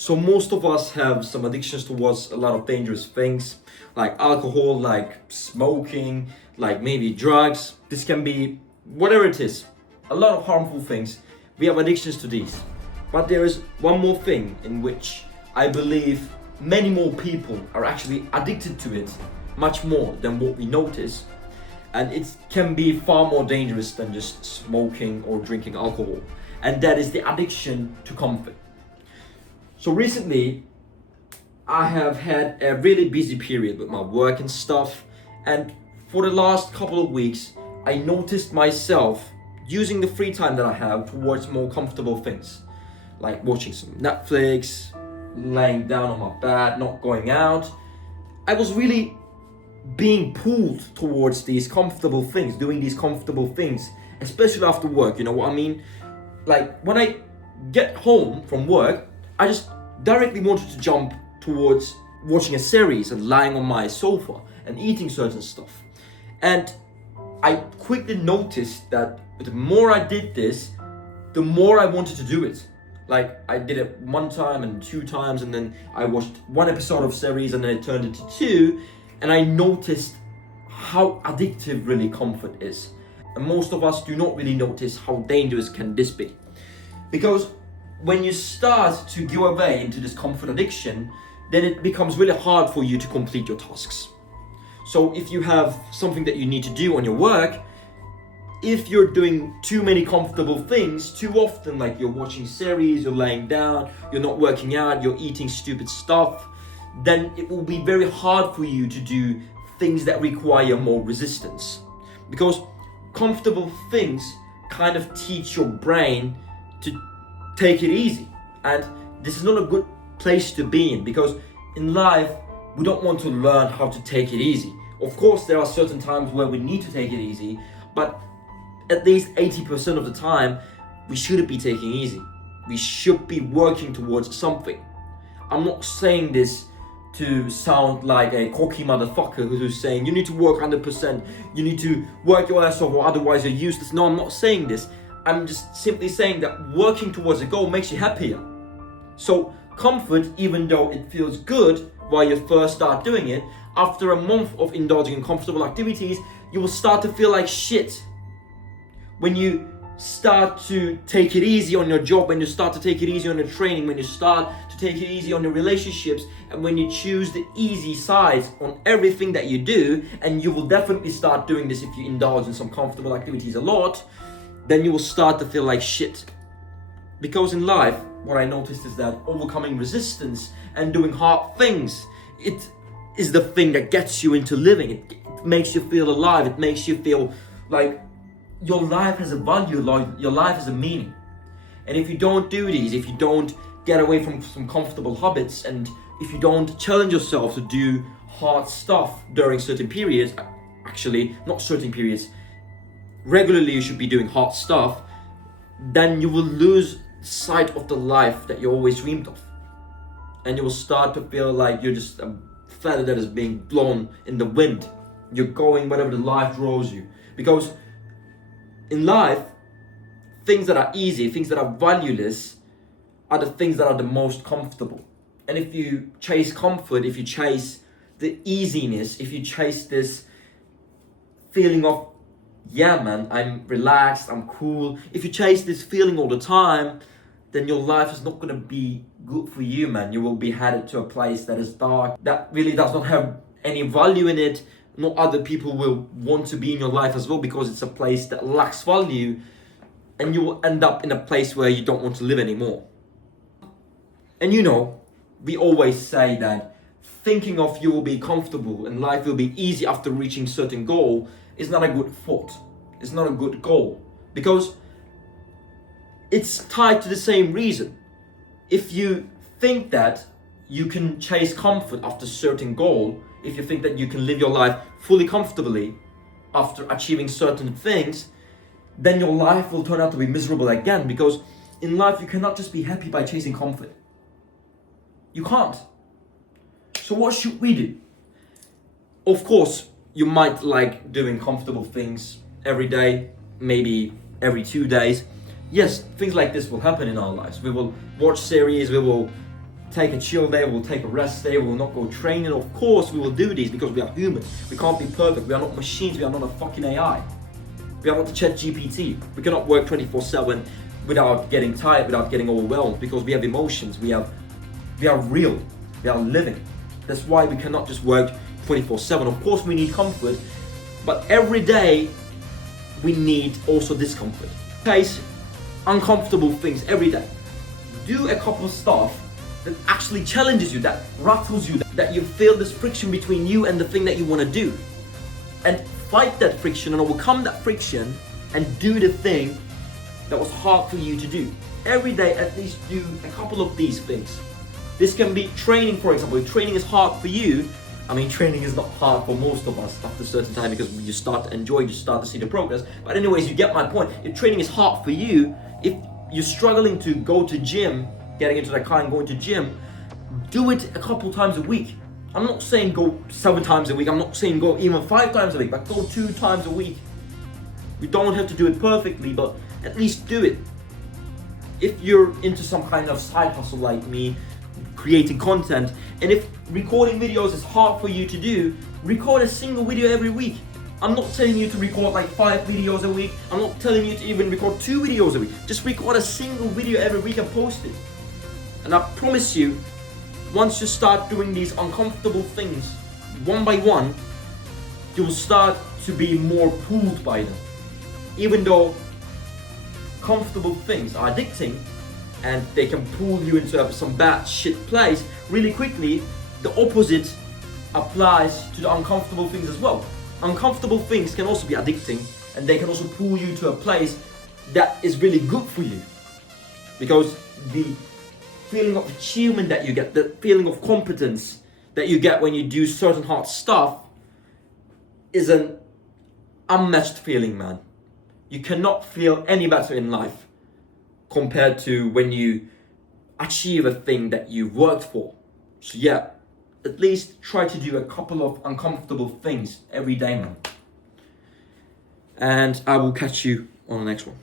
So most of us have some addictions towards a lot of dangerous things, like alcohol, like smoking, like maybe drugs. This can be whatever it is, a lot of harmful things. We have addictions to these. But there is one more thing in which I believe many more people are actually addicted to it, much more than what we notice. And it can be far more dangerous than just smoking or drinking alcohol. And that is the addiction to comfort. So recently, I have had a really busy period with my work and stuff. And for the last couple of weeks, I noticed myself using the free time that I have towards more comfortable things. Like watching some Netflix, laying down on my bed, not going out. I was really being pulled towards these comfortable things, doing these comfortable things, especially after work, you know what I mean? Like when I get home from work, I just directly wanted to jump towards watching a series and lying on my sofa and eating certain stuff. And I quickly noticed that the more I did this, the more I wanted to do it. Like I did it one time and two times, and then I watched one episode of series and then it turned into two, and I noticed how addictive really comfort is. And most of us do not really notice how dangerous can this be. Because when you start to go away into this comfort addiction, then it becomes really hard for you to complete your tasks. So if you have something that you need to do on your work, if you're doing too many comfortable things too often, like you're watching series, you're laying down, you're not working out, you're eating stupid stuff, then it will be very hard for you to do things that require more resistance. Because comfortable things kind of teach your brain to take it easy. And this is not a good place to be in, because in life, we don't want to learn how to take it easy. Of course, there are certain times where we need to take it easy, but at least 80% of the time, we shouldn't be taking easy. We should be working towards something. I'm not saying this to sound like a cocky motherfucker who's saying you need to work 100%, you need to work your ass off or otherwise you're useless. No, I'm not saying this. I'm just simply saying that working towards a goal makes you happier. So comfort, even though it feels good while you first start doing it, after a month of indulging in comfortable activities, you will start to feel like shit. When you start to take it easy on your job, when you start to take it easy on your training, when you start to take it easy on your relationships, and when you choose the easy sides on everything that you do, and you will definitely start doing this if you indulge in some comfortable activities a lot, then you will start to feel like shit. Because in life, what I noticed is that overcoming resistance and doing hard things, it is the thing that gets you into living. It makes you feel alive. It makes you feel like your life has a value, your life has a meaning. And if you don't do these, if you don't get away from some comfortable habits, and if you don't challenge yourself to do hard stuff during certain periods, actually, not certain periods, regularly you should be doing hard stuff, then you will lose sight of the life that you always dreamed of. And you will start to feel like you're just a feather that is being blown in the wind. You're going wherever the life draws you. Because in life, things that are easy, things that are valueless, are the things that are the most comfortable. And if you chase comfort, if you chase the easiness, if you chase this feeling of, yeah man, I'm relaxed, I'm cool, if you chase this feeling all the time, then your life is not going to be good for you, man. You will be headed to a place that is dark, that really does not have any value in it. Not other people will want to be in your life as well, because it's a place that lacks value, and you will end up in a place where you don't want to live anymore. And you know, we always say that thinking of you will be comfortable and life will be easy after reaching certain goal is not a good thought. It's not a good goal, because it's tied to the same reason. If you think that you can chase comfort after certain goal, if you think that you can live your life fully comfortably after achieving certain things, then your life will turn out to be miserable again, because in life you cannot just be happy by chasing comfort. You can't. So what should we do? Of course, you might like doing comfortable things every day, maybe every 2 days. Yes, things like this will happen in our lives. We will watch series, we will take a chill day, we'll take a rest day, we'll not go training. Of course we will do these because we are human. We can't be perfect. We are not machines. We are not a fucking AI. We are not the chat GPT. We cannot work 24/7 without getting tired, without getting overwhelmed, because we have emotions. We are real. We are living. That's why we cannot just work 24/7. Of course we need comfort, but every day we need also discomfort. Face uncomfortable things every day. Do a couple of stuff that actually challenges you, that rattles you, that you feel this friction between you and the thing that you want to do. And fight that friction and overcome that friction and do the thing that was hard for you to do. Every day at least do a couple of these things. This can be training, for example. If training is hard for you, I mean, training is not hard for most of us after a certain time because you start to enjoy, you start to see the progress. But anyways, you get my point. If training is hard for you, if you're struggling to go to gym, getting into the car and going to gym, do it a couple times a week. I'm not saying go 7 times a week. I'm not saying go even 5 times a week, but go 2 times a week. You don't have to do it perfectly, but at least do it. If you're into some kind of side hustle like me, creating content, and if recording videos is hard for you to do, record a single video every week. I'm not telling you to record like 5 videos a week. I'm not telling you to even record 2 videos a week. Just record a single video every week and post it. And I promise you, once you start doing these uncomfortable things one by one, you will start to be more pulled by them. Even though comfortable things are addicting and they can pull you into some bad shit place really quickly, the opposite applies to the uncomfortable things as well. Uncomfortable things can also be addicting and they can also pull you to a place that is really good for you. Because the feeling of achievement that you get, the feeling of competence that you get when you do certain hard stuff is an unmatched feeling, man. You cannot feel any better in life compared to when you achieve a thing that you worked for. So yeah, at least try to do a couple of uncomfortable things every day, man. And I will catch you on the next one.